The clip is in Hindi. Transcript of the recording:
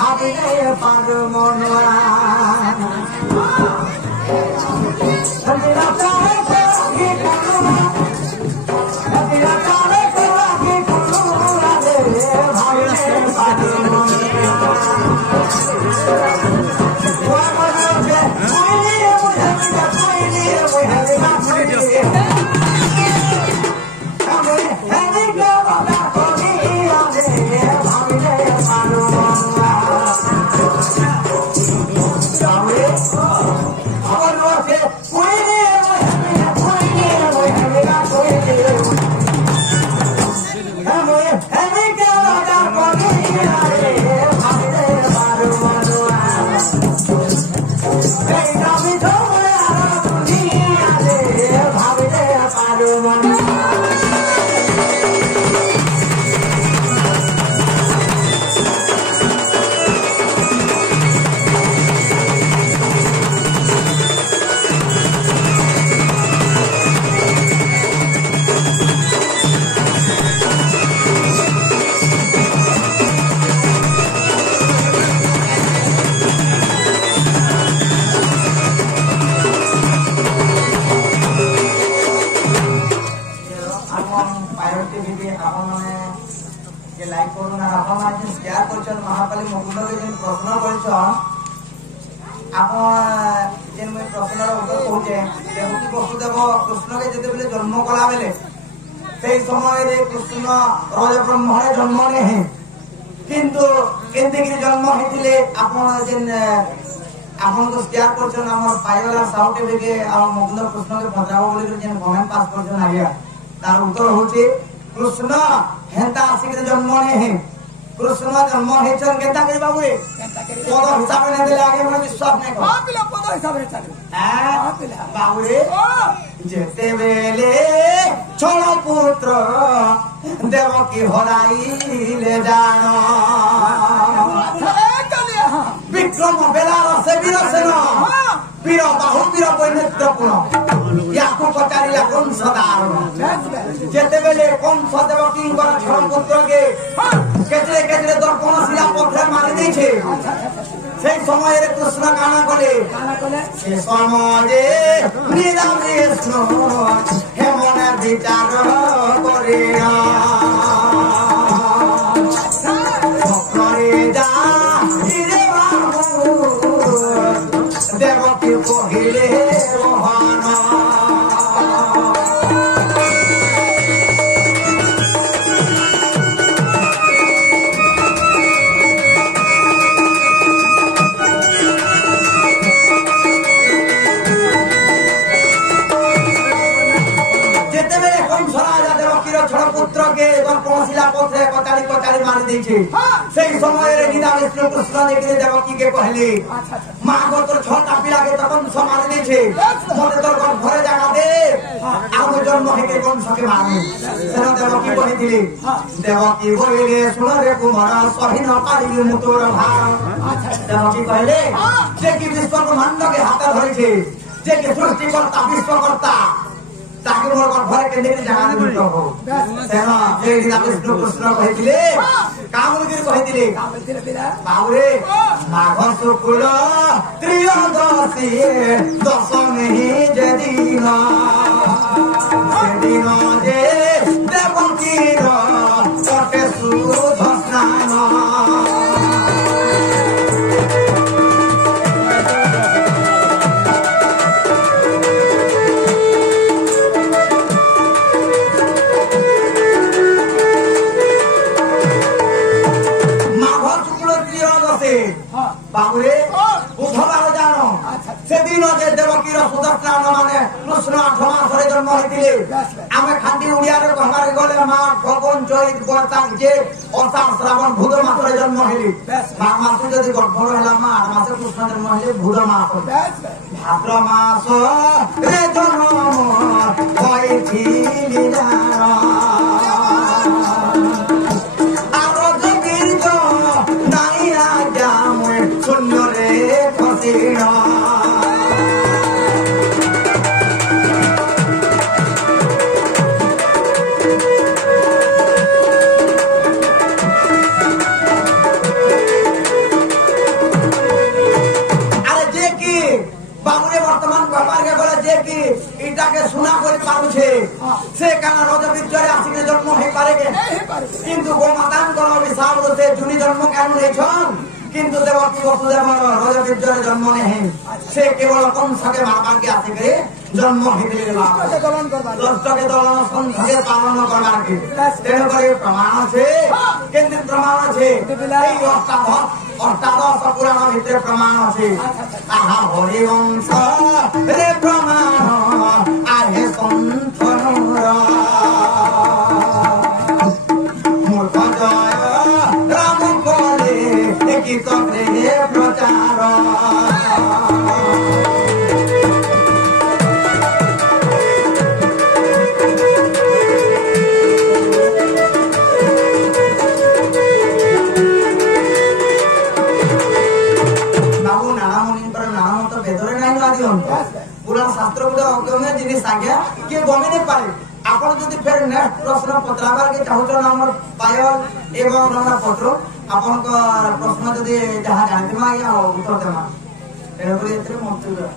ভাবিলে পারো মনোয়া जन्म कला बेले से समय कृष्ण रज ब्रह्मणे जन्म नहीं किंतु केंते जन्म होते आपन को शेयर करछन हमर पाइवाला साउटे बेगे आ मुकुंद कृष्ण के पत्राव बोली जेन कमेंट पास करछन आज्ञा तार उत्तर होचे कृष्ण हेंता आसिक जन्म नहीं कृष्ण जन्म हेचन केता के बाबू रे पद हिसाब ने देले आगे मन विश्वास नहीं कर हां पिला पद हिसाब रे चले हां पिला बाबू रे जेते बेले छोड़ पुत्र देवकी हराइले जानो विक्रम बेलार से वीर सेन वीर बाहु वीर वैनेत्रपूर्ण याकु पचारिला कंस दारुण जेते बेले कंस देवकी छोड़ पुत्र के केतरे केतरे दर्पण शिला पत्थर मारी देछे সেই সময়ের কৃষ্ণ কানা কলে সে সমাজে নিরামিষ্ণ হেমনে বিচার করে যা রে বাবু দেবকে কহিলে মহান पुत्र के पहुंचला पथरे कचाड़ी कचाड़ी मारी देछे सेई समय रे निदा विष्णु कृष्ण देखले देवकी के कहले मां गो तोर छोटा पिला के तपन समाज देछे मते तोर घर घरे जागा दे आउ जन्म हेके कोन सके मारू सेना देवकी कहि दिली देवकी बोले सुन रे कुमार सही न पारी मु तोर भार देवकी कहले जे कि विश्व ब्रह्मांड के हाथ धरि छे जे कि सृष्टि करता विश्व करता ताकि मोर घर के जगह मिलत हो सेना जे विष्णु कृष्ण कहिथिले कामगिरी कहिथिले बाबुरे माघ शुक्ल त्रयोदशी दशमी जे दिन जे देवकीर कटे शुद्ध स्नान बाबुरे बुधवार जानो से दिन जे देवकीर सुदर्शन माने कृष्ण 8 मास रे जन्म होइतिले आमे खांडी उड़िया रे कहबारे गले मा भगवान चैत गोरताक जे अषाढ़ श्रावण भूद मास रे जन्म होइली माघ मास जदि गर्भ रहला मा 8 मास कृष्ण जन्म होइले भूद मास भाद्र मास रे जन्म होइतिली जानो से काना रज बीजरे आसिक जन्म हे पारे के किंतु गोमातांकर अभिशाप से जुनी जन्म केन लेछन किंतु देवकी वसुदेव रज बीजरे जन्म नहीं से केवल कंस के मारबान के आसिक जन्म हेले लक्ष्य के दलन संघ के पालन करबार के तेन करे प्रमाण छे केंद्र प्रमाण छे अष्टादश पुराण भितर प्रमाण छे आहा हरिवंश रे प्रमाण आहे संथनर मूर्ख जय राम बोले गीत रे प्रचार पुराण शास्त्र गुड़ा अगम्य जिनिस आज्ञा किए गमी नहीं पारे आपण जदि फेर नेक्स्ट प्रश्न पत्राबार के चाहूछन हमर पायल एवं रमणा पत्र आपण प्रश्न जदि जहाँ जानते आज्ञा उत्तर देमा एते मत